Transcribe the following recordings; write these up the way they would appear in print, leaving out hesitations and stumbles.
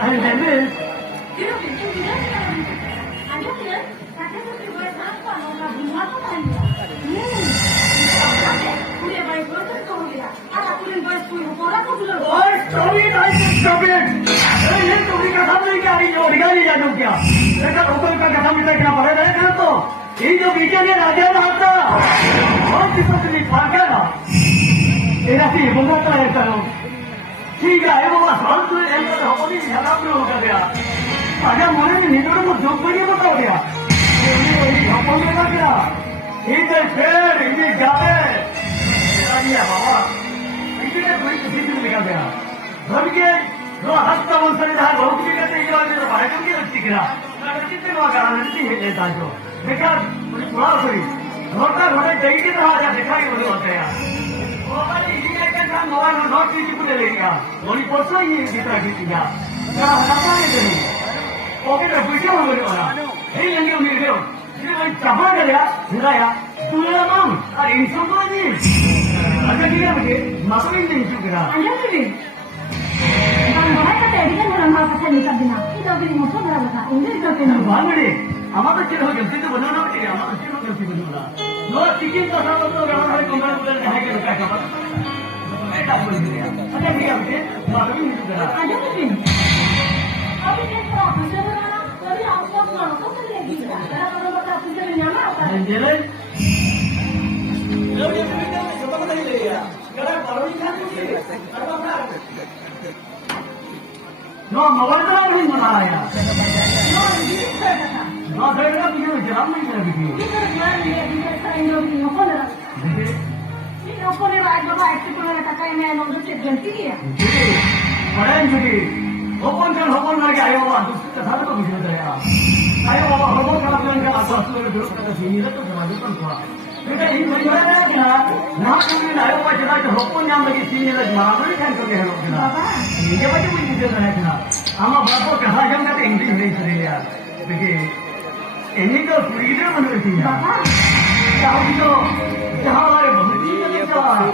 Ayo Dennis. Stop it! ये तुम्हें कथा नहीं क्या रही हो? निकाल लिया जो क्या? देखा ऊपर का कथा मिलता क्या पड़ेगा ना तो? ये जो बीचे ने राजा ना आता, और किसको तुझे फाका ना? ये राती बंदा तो है करो. ठीक है वो हाल तो है तो हमारी झगड़ा भी हो गया. आजा मोने ने निकलो तो जो कोई नहीं बताओ क्या? ये हमारे लगा क्या? इधर फिर इधर जाते. ये बाबा इधर कोई किसी ने निकाल दिया. भरके नो हफ्ता वंशने धा भौतिक के तेज वाले तो भाई की रखती करा ना कितने लोग आ रहे हैं लेता जो देखा मुझे थोड़ा सही घोटा घोटे दही के तरह आ देखा ही मुझे होते हैं वो वाली इंजीनियर का काम मोबाइल में नोट की कुछ ले लिया बोली परसों ही जितना की किया क्या हटाता है नहीं ओके तो वीडियो हो गया वाला यही लंगे उन्हें गयो ये भाई चबा गया हिलाया तूने माम अरे इंसान को नहीं अच्छा क्या मुझे मासूम नहीं क्यों करा Anjali Bahaya kata dia kan orang malah pasal ni sabina. Kita beri musuh berapa tak? Ini kita kena. Bangde, amat kecil ho gaya. Kita benar nak kiri, amat kecil ho gaya benar. No tikin तो सब तो orang hari kemarin bulan dah ke dekat apa? Ada apa ni? Ada dia apa? Malu ni tu dah. Ada ni. Abi ni apa? Pasal mana? Tapi aku nak kau tu lagi. Kalau orang berkata pasal ni nama apa? Anjel. Kalau dia berita sebab apa ni dia? Kalau baru ni kan tu dia. Apa apa? No, mobil तो नहीं बना रहा यार. No, देखना तुझे जराब नहीं कर रही थी. ये ऊपर ने बाइक बाबा एक्टिव करने का टाइम है लोगों से गलती की है. बड़े जुड़ी. होपन लगे आयो बाबा दूसरी कथा तो कुछ नहीं है. आयो बाबा होपन का प्लान का आवाज तो जो करता थी ये तो जमा दूसरा था. बेटा ये परिवार है क्या ना तुम्हें आयो बाबा जरा जो होपन नाम लगी थी ये जमा नहीं खान को है लोग ना. ये बात कोई चीज नहीं है ना. हम बाबा कहा जम का इंग्लिश नहीं चले यार. देखिए इन्हीं को फ्रीडम मिलती है. चाहो तो जहाँ हमारे भक्ति में जाता है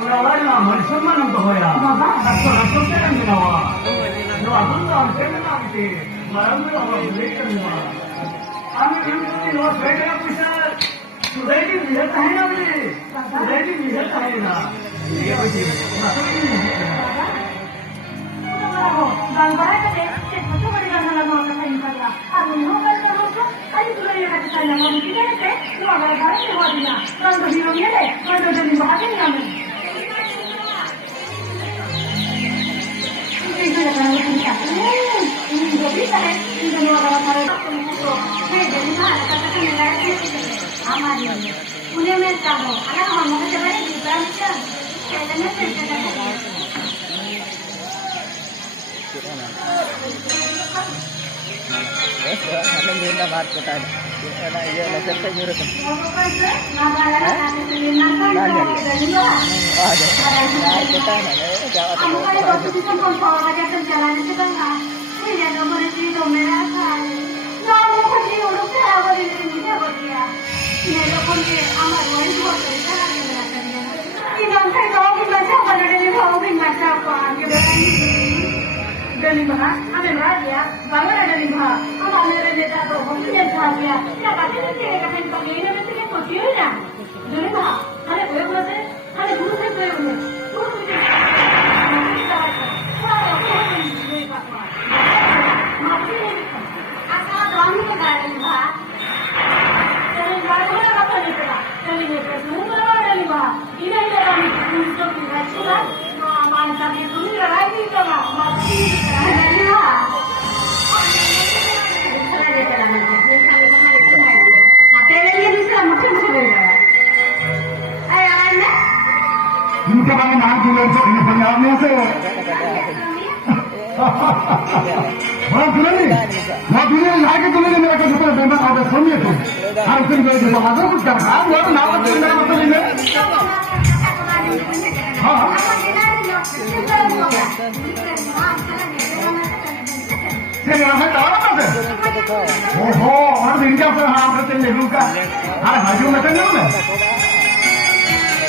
और हमारे नाम मुसलमान तो हो यार. तो रसों से नहीं हुआ. जो अपन तो हमसे नहीं मांगते. मरम तो हम लेकर नहीं हुआ. हम इनकी नोट बैठे हैं कुछ सुधर की विजत है ना मुझे. सुधर की विजत है ना. ये बच्चे मसले नहीं है. Bangga kata, betul betul dalam orang lain kata. Aku ni orang lain kata, aku tu lagi kata saya nak mungkin ada, tu orang lain tu ada dia. Orang tu hidup dia deh, orang tu jadi bahagia ni kami. Ini dah kalau kita, ini jadi saya, ini dua orang orang tu. Saya jadi mana kata kami lagi. Amat ni. Punya mereka tu, anak orang mana jadi di Banten. Saya nak cakap. Ada minta baat kota ada ये नजर से जुड़े थे ना कota ना जावा तो चलाने से बंगा ये नंबर थी तो मेरा था ना वो कुछ उड़ो से आवाज नहीं है बोलिया ये लोगों ने हमारे वही बहुत अच्छा लगा ये लोग से तो भी मजा बना रहे हो भी मजा पाएंगे dari mana? Ada raja, bagaimana dari mana? Kalau ada desa tu, mungkin dia sahaja. Ya, pasti dia akan pakai ini mesti dia kosiurnya. Dari mana? Ada kue berapa? Ada guru saya kue berapa? Guru itu. Ada kue berapa? Masih ini. Asal kami mengajar dia. Dari mana apa ni kita? Dari mana? Semua dari mana? Ini ada kami untuk mengajar. Mantap itu ni lagi tu lah. Masih ada dia. Materi ni bisa macam mana? Ayah ni. Muka bang nak jual so ini Punjab ni se. Wah jual ni. Wah jual ni lagi jual ni mereka super benda ada suami tu. Harus kena jual tu. Ada pun tak. Aku ada nak jual ni macam ni. हाँ चलिए हमें डाला था ओहो और दिन क्या फिर हाँ अपने तेरे लेवल का अरे हाजी में तो नहीं मैं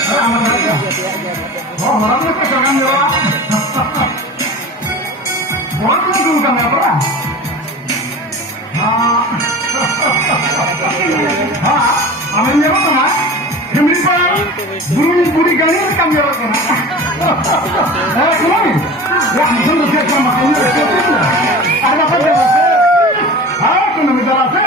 अरे हमारा क्या वो हमारा में क्या काम देवा बहुत लोग दूर का मैं Buri kali rekam ya kan? Kemarin, ya bisa lu siap sama kamu. Ada apa dia? Aku nak minta rasa.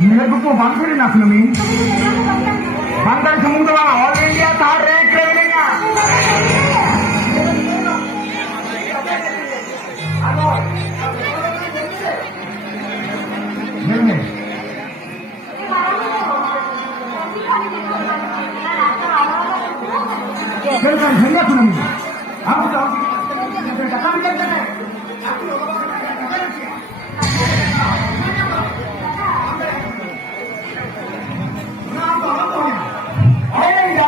Menurutku bangkuri nak nami. Bantar semua all India third rank traveling. Nene. Jangan hendak nami. Aku tahu. Kami jangan. Hey,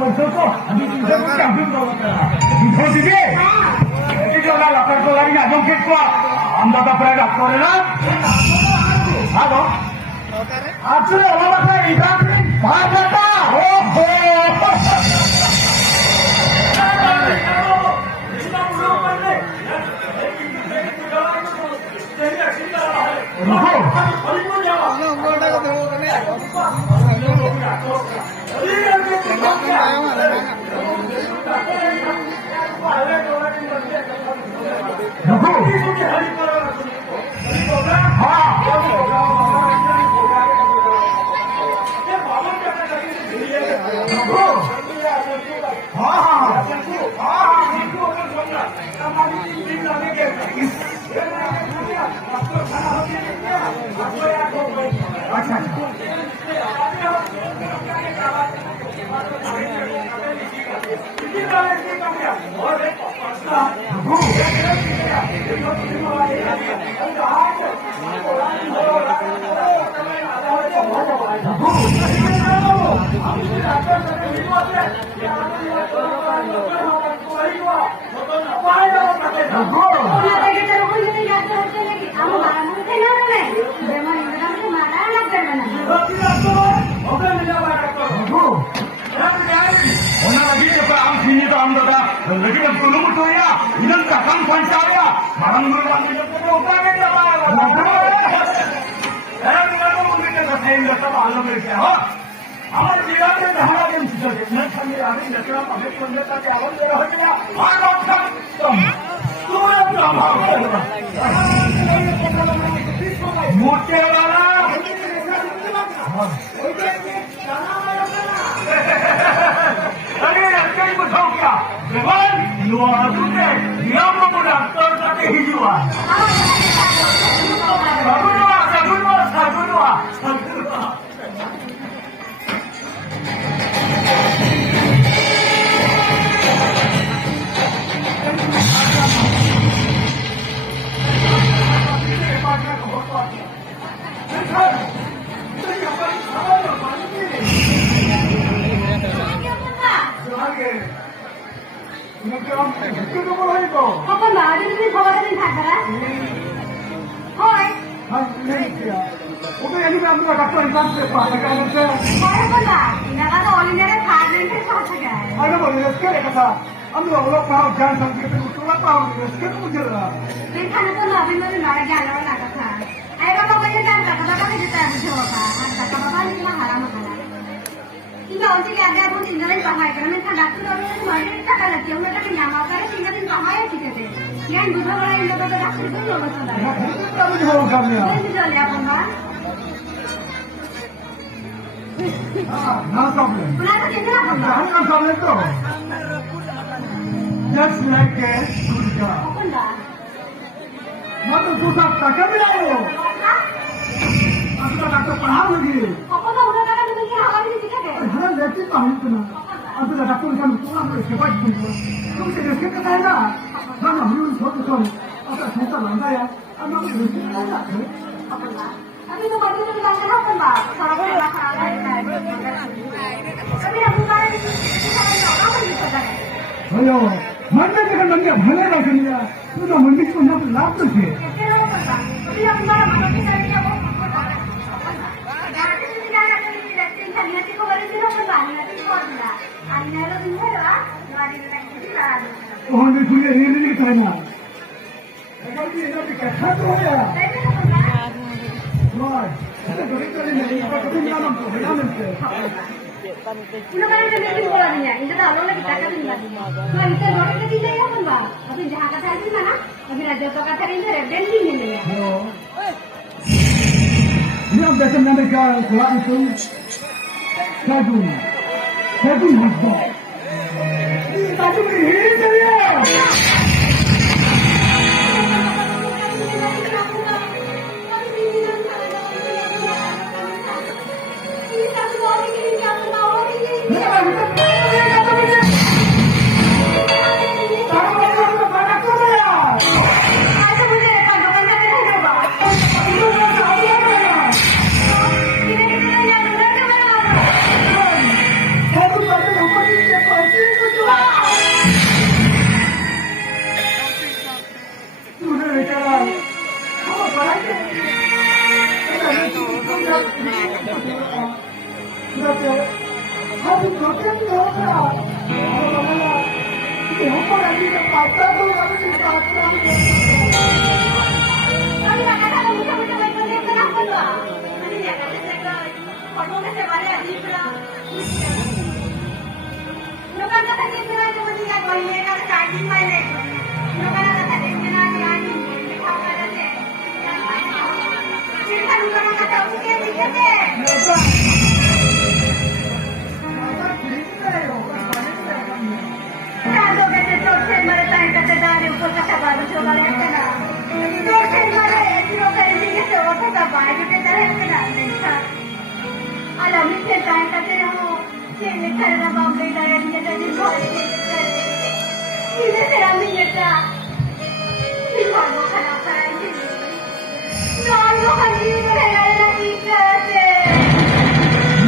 Konsulko, ambil kita bukan ambil bawa kita. Info sini. Jadi kalau lapar tu lagi nak jom kita. Anda tak pernah nak korang? Halo. Aku ni orang apa ni? Apa tak? Oh. Just like a Surga. Mana susah tak kami lalu. Aku tak nak paham lagi. Apa tu udah kan begini awal ini kita deh. Hal lepas paham tu na. Aku tak nak kan pulang ke sekolah tu. Kamu sedih sekali tak ada. Mana belum suatu kali. Aku susah landa ya. Anak belum sudah ada. Tapi tu baru tu kita cakap kan pak. Kalau kita nak kalah ini. Tapi aku kan ini kita nak apa ni kita? Ayo, mana dengan mana mana lagi ni? Sudah mending pun nak lapar sih. Tapi aku mana mana kita ni apa? Jadi kita nak ni kita ni kau beri kita apa bani nanti kau ada. Ani nak tu ni ada, mari kita kita ada. Oh, ni punya ni kita mana? Kalau dia nak kata tu ya. Wah, kita beri kita ni apa tu ni nama tu, nama tu. Udah kan kita ni bola ni ya, ini dah orang lagi tak ada ni. Nah, kita orang kita tidak ya kan bah. Tapi jahat kata itu mana? Tapi raja tu kata ini revenue ni ni ya. Ni apa macam nama kau keluar itu? Sagun masbah. Ni sagun ini dia. Aku tak tahu apa ni. 그렇게 아주 걱정이 나오더라. 이게 오빠가 니가 맞다고 하는 게 맞다고. Kami nakakala mo sa mga may kulit na ako ba? Ano niya kasi sa pag mo kasi wala di pala. No kan kata ni pala yung mga nila ko hindi ka sa akin may leg. No kan kata ni pala ni ani ni kawala na se. Sino kan mo kata ko kaya di kasi. Kado kasi to sa mga tayo kasi dali ko sa kabalo so wala ka na. Dosen mare sino kaya di kasi wala ka ba? Yung dala ka na sa. Alam mo sa tayo kasi ako sino kaya na ba may dala niya sa dito. Sino sa amin niya ta? Sino mo ka na para hindi? No, no kasi mo kaya na ikase.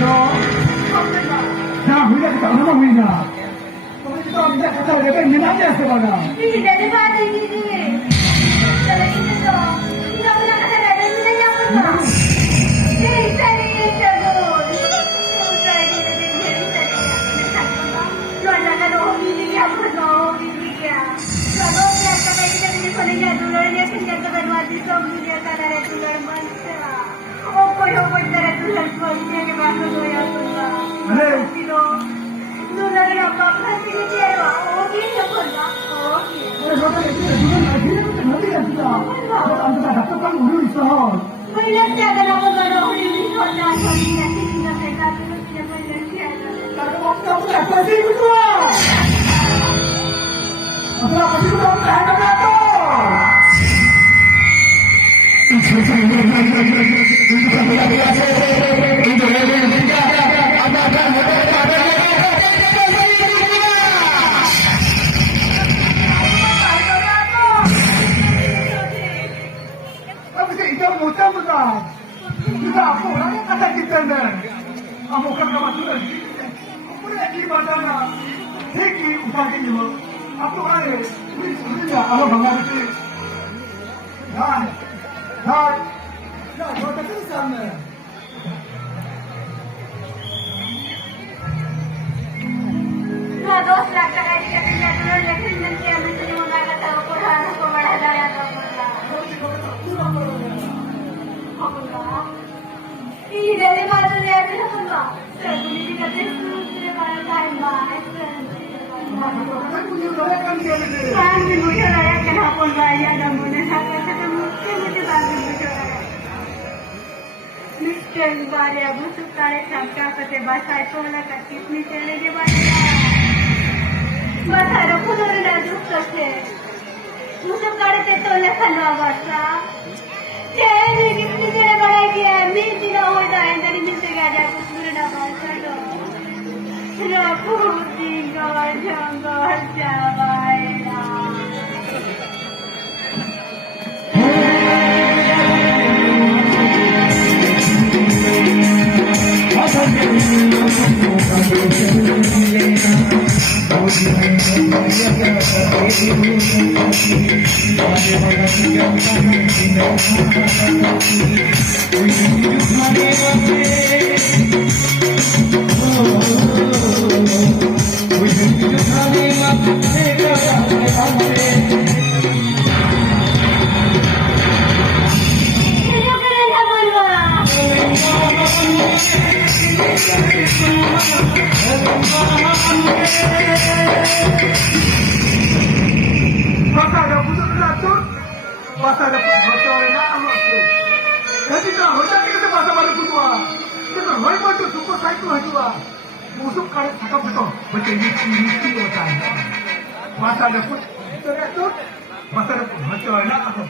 No. 나 우리가 그때 얼마나 우리가 우리 또 이제 갔다 오니까 이 남자였어 봐라. Hindi, dali ba ito hindi? Dali ito. Hindi ako nakasala. Dali na niya ako ba? Hey, sali ito doon. Yung sali na din yung sali. Wala ka doon. Humibigyan ko doon. Humibigyan. Lago, kaya sa kayo na ko na niya. Dular niya siya sa kanwati sa humibigyan ka na rin dular man siya. Opo-opo na rin dular ko. Hindi niya kaso doon ako ba? Ano? Pero, dular niya pa. Kasi hindi niya. Okay na ko na. Okay. 그래 너가 얘기해 누군 나 걔네부터 머리가 진짜 안 좋다 답답한 우려 있어. Walang tiyaga na kung gano'n ko yung ito na sorry na sinasay ka pero walang tiyaga. 나도 없다고 나빠지 이거 좋아. 아빠 가지고 나오면 잘 가라고. 못 잡는다. 네가 앞으로 나는 갔다기 때문에 아무 가까마 들어. 그래 이 바다나 대기 우상이면 앞으로 가래 우리 소리야 아무 방법이지. 야, 저한테 끊지 않네. Dos lang sa kanya kasi niya doon yung krimen siya minsan yung mga katao ko na ko malagaya ko wala. Ako ba? Hindi, di ba ito niya rin ako ba? Sir, hindi ka din susunod para tayo ba? Hindi mo siya layak kahapon ba? Yan ang muna sa mister बारे अबू सुतारे सबका पते बसाए तो ना कितनी चले के बारे बसारो खुदरे ना दुख से मुझे करते तो ना खलवा बसा चले कितनी चले बड़े के मिल दिना हो जाए अंदर मिलते गया जा कुछ ना बसा दो रखो दिन गवर जंगल जावाएगा Pasada musuh teratur, pasada pasada na amat. Jadi tak hoja kita pasada baru kedua. Kita hoy baru super cycle kedua. Musuh karet cakap betul, macam ini hoja. Pasada pun teratur, pasada pasada na amat.